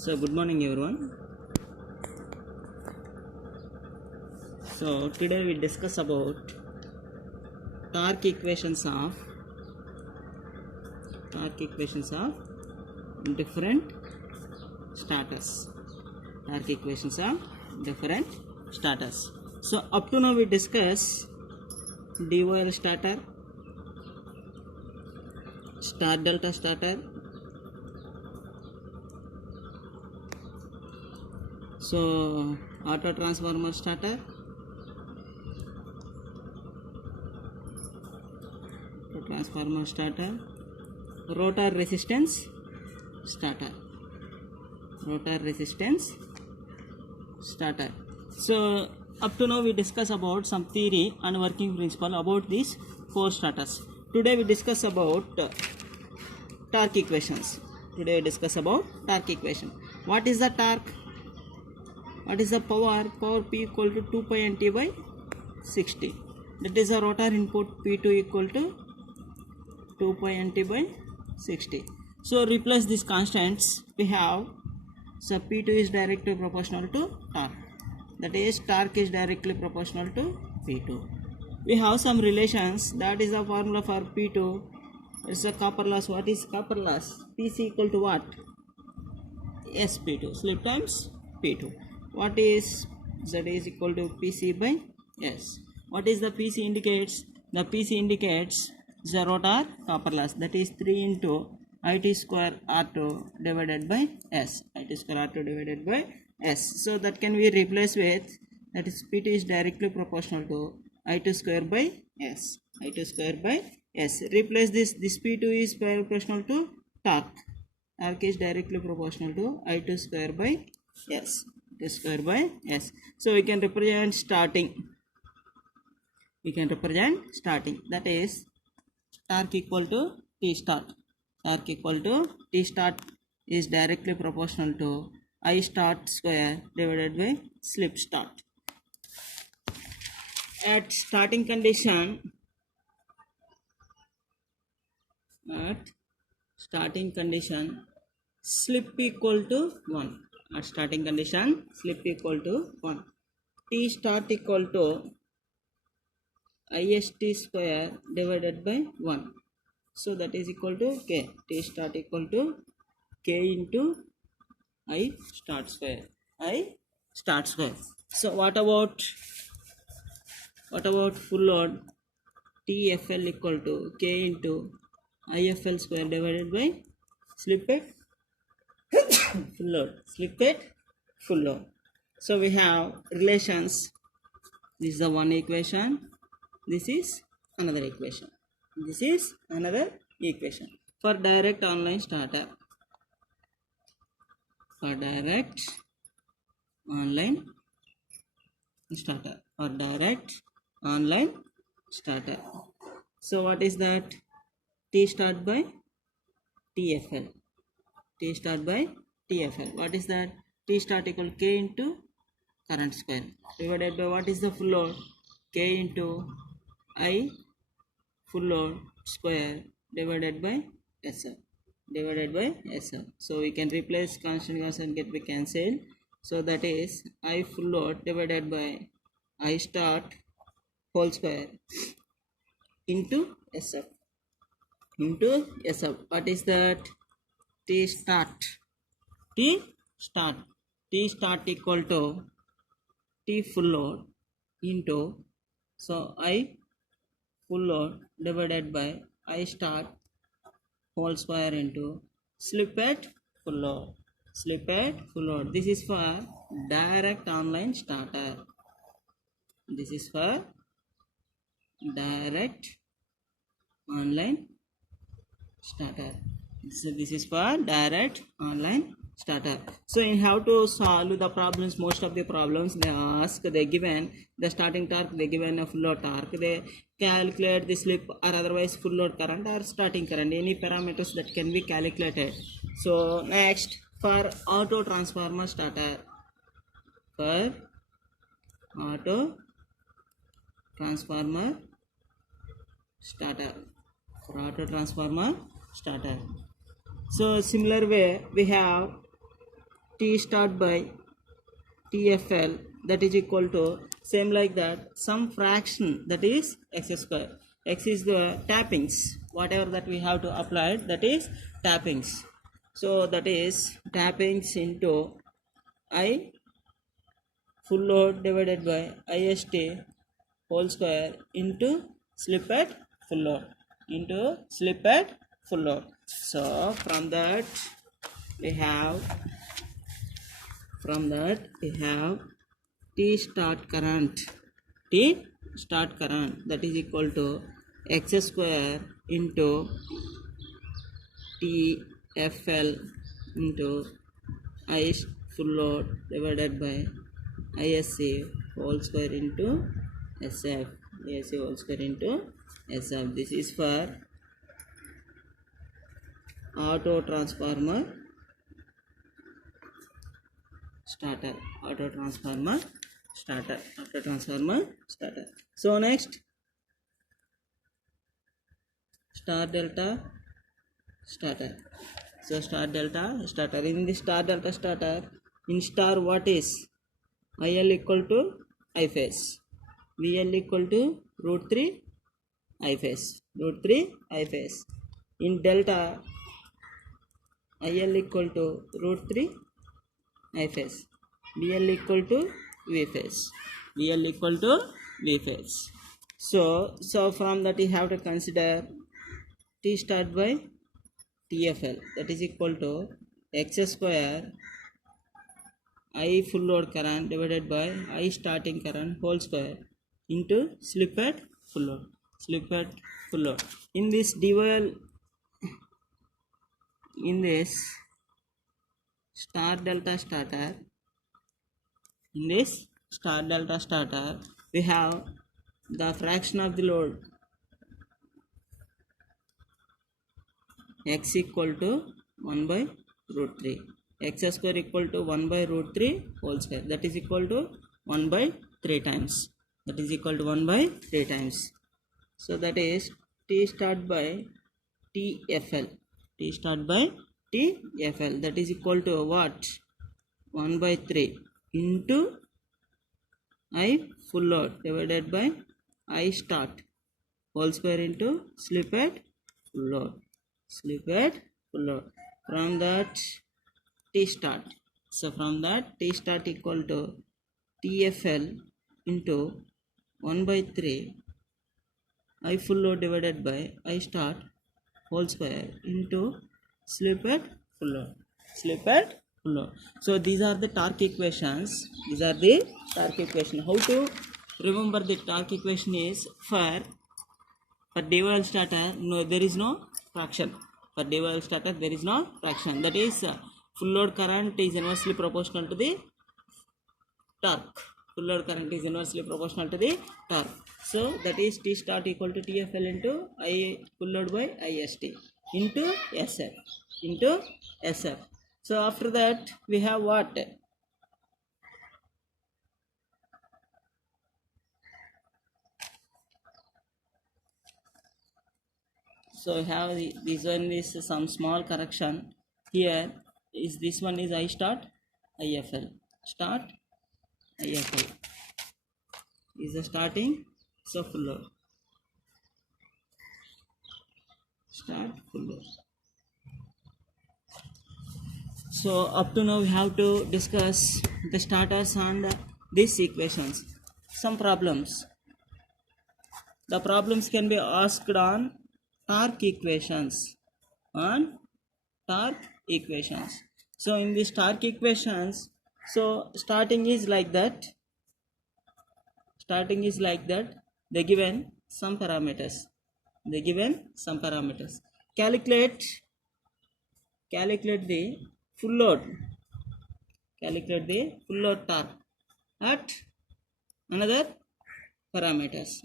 So good morning everyone. So today we discuss about torque equations of different starters. Torque equations of different starters. So up to now we discuss DOL starter, star delta starter. So auto transformer starter, rotor resistance starter, So up to now we discuss about some theory and working principle about these four starters. Today we discuss about torque equations. What is the torque? What is the power? Power P equal to 2 pi nt by 60. That is the rotor input P2 equal to 2 pi nt by 60. So replace these constants. We have, so P2 is directly proportional to torque. That is, torque is directly proportional to P2. We have some relations. That is the formula for P2. It's a copper loss. What is copper loss? PC equal to what? SP2. Slip times P2. What is Z is equal to PC by S. What is the PC indicates? The PC indicates the rotor copper loss. That is 3 into IT square R2 divided by S. IT square R2 divided by S. So that can be replaced with, that is P2 is directly proportional to I2 square by S. Replace this P2 is proportional to torque. Torque is directly proportional to I2 square by S. So we can represent starting. That is, torque equal to T start. T start is directly proportional to I start square divided by slip start. At starting condition, slip equal to 1. At starting condition, slip equal to 1. T start equal to IST square divided by 1. So that is equal to K. T start equal to K into I start square. So what about full load? TFL equal to K into IFL square divided by slip at full load. So we have relations. This is the one equation. This is another equation. For direct online starter. So what is that? T start by TFL. What is that? T start equal K into current square divided by what is the full load? K into I full load square divided by SL. So we can replace constant get be cancelled. So that is I full load divided by I start whole square into SF. What is that? T start equal to T full load into, so I full load divided by I start whole square into slip at full load. This is for direct online starter. So this is for direct online starter. So in how to solve the problems, most of the problems they given the starting torque, they given a full load torque, they calculate the slip or otherwise full load current or starting current, any parameters that can be calculated. So next, for auto transformer starter, So similar way we have T start by TFL, that is equal to same like that some fraction, that is x square. X is the tappings, whatever that we have to apply, that is tappings. So that is tappings into I full load divided by IST whole square into slip at full load into slip at full load. So from that we have T start current that is equal to x square into TFL into I full load divided by ISC whole square into SF, ISC whole square into SF. This is for auto transformer starter. So next, star delta starter. So star delta starter. In the star delta starter, in star what is IL equal to I phase, VL equal to root 3 I phase, In delta, IL equal to root 3 I phase, VL equal to V phase, So from that you have to consider T start by TFL, that is equal to x square I full load current divided by I starting current whole square into slip at full load. In this star delta starter, we have the fraction of the load x equal to 1 by root 3, x square equal to 1 by root 3 whole square, that is equal to 1 by 3 times, so that is T start by TFL, that is equal to what, 1 by 3 into I full load divided by I start whole square into slip at full load. From that T start, equal to TFL into 1 by 3 I full load divided by I start whole square into slip at full load. So these are the torque equations. How to remember the torque equation is for DOL starter, no, there is no fraction. That is full load current is inversely proportional to the torque. So that is T start equal to TFL into I full load by IST into SF. So after that we have what? So have this one is some small correction here. Is this one is I start IFL is the starting, so full load So up to now we have to discuss the starters and these equations. Some problems. The problems can be asked on torque equations. So in these torque equations, so starting is like that. They given some parameters. Calculate the full load. Torque at another parameters.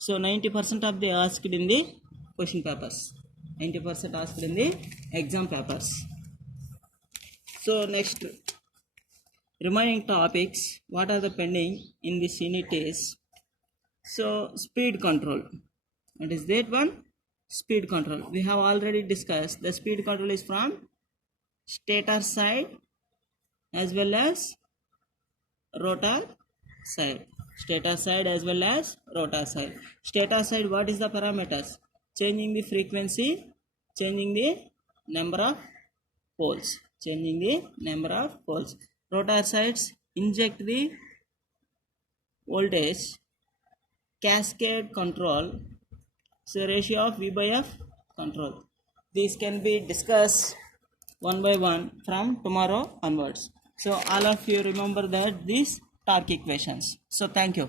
So 90% of the asked in the question papers. 90% asked in the exam papers. So next, remaining topics, what are the pending in this unit is, so speed control. What is that one? Speed control. We have already discussed the speed control is from stator side as well as rotor side. Stator side as well as rotor side. Stator side, what is the parameters? Changing the frequency, changing the number of poles, changing the number of poles. Rotor sides, inject the voltage, cascade control, so ratio of V by F control. These can be discussed one by one from tomorrow onwards. So all of you remember that these torque equations. So thank you.